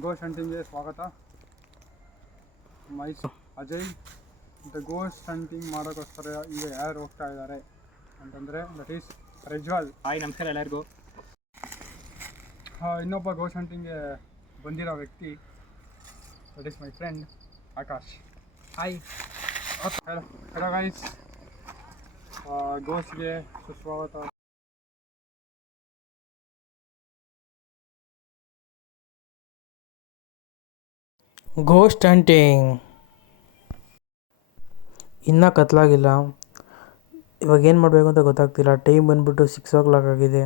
Ghost ಹಂಟಿಂಗ್ಗೆ ಸ್ವಾಗತ. ಅಜಯ್ ಮತ್ತು ghost hunting ಮಾಡೋಕ್ಕೋಸ್ಕರ ಈಗ ಯಾರು ಹೋಗ್ತಾ ಇದ್ದಾರೆ ಅಂತಂದರೆ ದಟ್ ಈಸ್ ಪ್ರಜ್ವಲ್. ಹಾಯ್, ನಮಸ್ಕಾರ ಎಲ್ಲರಿಗೂ. ಇನ್ನೊಬ್ಬ ಗೋಸ್ಟ್ ಹಂಟಿಂಗ್ಗೆ ಬಂದಿರೋ ವ್ಯಕ್ತಿ that is my friend Akash. Hi. Hello guys, ಗೋಸ್ಟ್ಗೆ ಸುಸ್ವಾಗತ. ಗೋಸ್ಟ್ ಹಂಟಿಂಗ್ ಇನ್ನೂ ಕತ್ಲಾಗಿಲ್ಲ. ಇವಾಗ ಏನು ಮಾಡಬೇಕು ಅಂತ ಗೊತ್ತಾಗ್ತಿಲ್ಲ. ಟೈಮ್ ಬಂದುಬಿಟ್ಟು 6 o'clock ಆಗಿದೆ.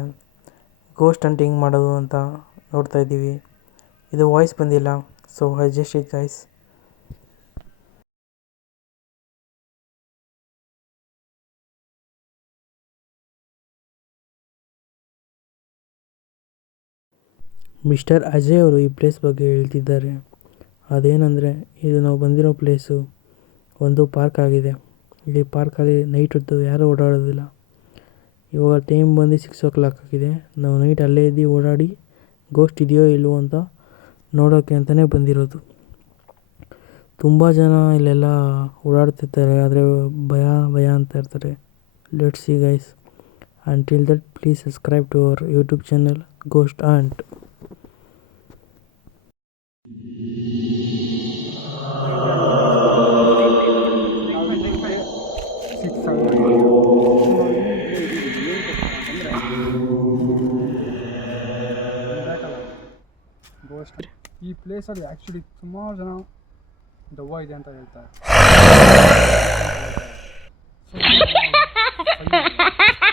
ಗೋಸ್ಟ್ ಹಂಟಿಂಗ್ ಮಾಡೋದು ಅಂತ ನೋಡ್ತಾ ಇದ್ದೀವಿ. ಇದು ವಾಯ್ಸ್ ಬಂದಿಲ್ಲ, so adjust it guys. Mister Ajay ಅವರು ಈ ಪ್ಲೇಸ್ ಬಗ್ಗೆ ಹೇಳ್ತಿದ್ದಾರೆ. ಅದೇನೆಂದರೆ, ಇದು ನಾವು ಬಂದಿರೋ ಪ್ಲೇಸು ಒಂದು ಪಾರ್ಕ್ ಆಗಿದೆ. ಈ ಪಾರ್ಕಲ್ಲಿ ನೈಟ್ ಹೊತ್ತು ಯಾರೂ ಓಡಾಡೋದಿಲ್ಲ. ಇವಾಗ ಟೈಮ್ ಬಂದು 6 o'clock ಆಗಿದೆ. ನಾವು ನೈಟ್ ಅಲ್ಲೇ ಇದ್ದು ಓಡಾಡಿ ಗೋಸ್ಟ್ ಇದೆಯೋ ಇಲ್ವೋ ಅಂತ ನೋಡೋಕ್ಕೆ ಅಂತಲೇ ಬಂದಿರೋದು. ತುಂಬ ಜನ ಇಲ್ಲೆಲ್ಲ ಓಡಾಡ್ತಿರ್ತಾರೆ, ಆದರೆ ಭಯ ಅಂತ ಇರ್ತಾರೆ. Let's see guys. Until that please subscribe to our YouTube channel ghost hunt. Ghost ಈ ಪ್ಲೇಸಲ್ಲಿ ಆ್ಯಕ್ಚುಲಿ ಸುಮಾರು ಜನ ದೆವ್ವ ಇದೆ ಅಂತ ಹೇಳ್ತಾರೆ.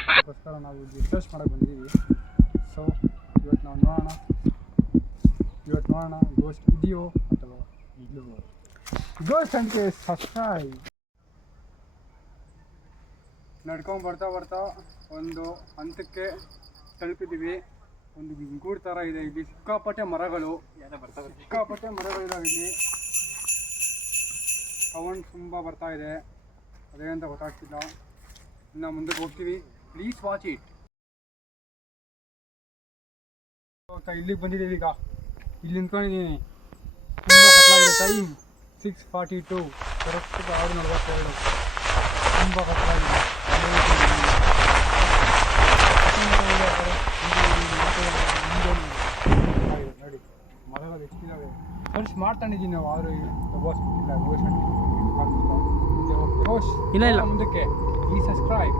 ಅದಕ್ಕೋಸ್ಕರ ನಾವು ರಿಸರ್ಚ್ ಮಾಡೋಕ್ಕೆ ಬಂದಿದ್ದೀವಿ. ಸೊ ಇವತ್ತು ನೋಡೋಣ ಗೋಸ್ಟ್ ಇದೆಯೋ ಅಥವಾ ಇಲ್ಲವೋ. ಗೋಸ್ಟ್ ಹಂಟ್ಗೆ ಸಬ್ಸ್ಕ್ರೈಬ್. ನಡ್ಕೊಂಡು ಬರ್ತಾ ಒಂದು ಹಂತಕ್ಕೆ ತಲುಪಿದ್ದೀವಿ. ಒಂದು ಗೂಡು ಥರ ಇದೆ ಇಲ್ಲಿ. ಸಿಕ್ಕಾಪಟ್ಟೆ ಮರಗಳಿದಾವೆ ಇಲ್ಲಿ. ಸೌಂಡ್ ತುಂಬ ಬರ್ತಾ ಇದೆ, ಅದೇ ಅಂತ ಗೊತ್ತಾಗ್ತಿಲ್ಲ. ಇನ್ನು ಮುಂದಕ್ಕೆ ಹೋಗ್ತೀವಿ. Please watch it. ಇಲ್ಲಿಗೆ ಬಂದಿದ್ದೀವಿ. ಈಗ ಇಲ್ಲಿ ನಿಂತ್ಕೊಂಡಿದ್ದೀನಿ. ತುಂಬ ಕತ್ಲಾಗಿದೆ. Time 6:42, correct 6:42. ತುಂಬ ಕತ್ಲಾಗಿದೆ. ನೋಡಿ ಮರಗಳು ಎಷ್ಟಿದ್ದಾವೆ. ಸರ್ಚ್ ಮಾಡ್ತಾನಿದ್ದೀನಿ ನಾವು, ಆದರೂ ಗೋಸ್ಟ್ ಇಲ್ಲ. ಗೋಸ್ಟ್ ಇಲ್ಲ ಮುಂದಕ್ಕೆ. Please subscribe.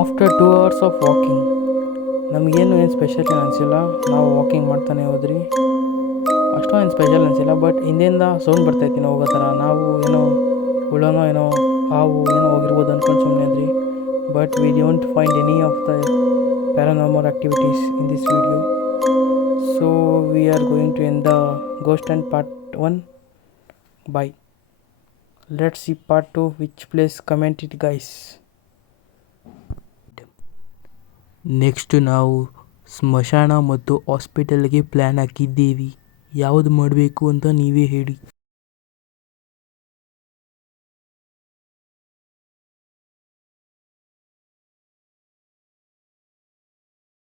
After 2 hours of walking ನಮಗೇನು ಸ್ಪೆಷಲ್ ಅನಿಸಿಲ್ಲ. ನಾವು ವಾಕಿಂಗ್ ಮಾಡ್ತಾನೆ ಹೋದ್ರಿ, ಅಷ್ಟೊಂದು ಸ್ಪೆಷಲ್ ಅನಿಸಿಲ್ಲ. ಬಟ್ ಹಿಂದೆಯಿಂದ ಸೌಂಡ್ ಬರ್ತೈತಿ ನಾವು ಹೋಗೋ ಥರ. ನಾವು ಏನೋ ಹುಳನೋ ಏನೋ ಹಾವು ಏನೋ ಹೋಗಿರ್ಬೋದು ಅಂದ್ಕೊಂಡು ಸುಮ್ಮನೆ ಇದ್ರಿ. But we don't find any of the paranormal activities in this video. So we are going to end the ghost hunt part 1. Bye. Let's see part 2. Which place? Comment it guys. Next ನಾವು ಸ್ಮಶಾನ ಮತ್ತು ಹಾಸ್ಪಿಟಲ್ಗೆ plan ಹಾಕಿದ್ದೀವಿ. ಯಾವುದು ಮಾಡಬೇಕು ಅಂತ ನೀವೇ ಹೇಳಿ.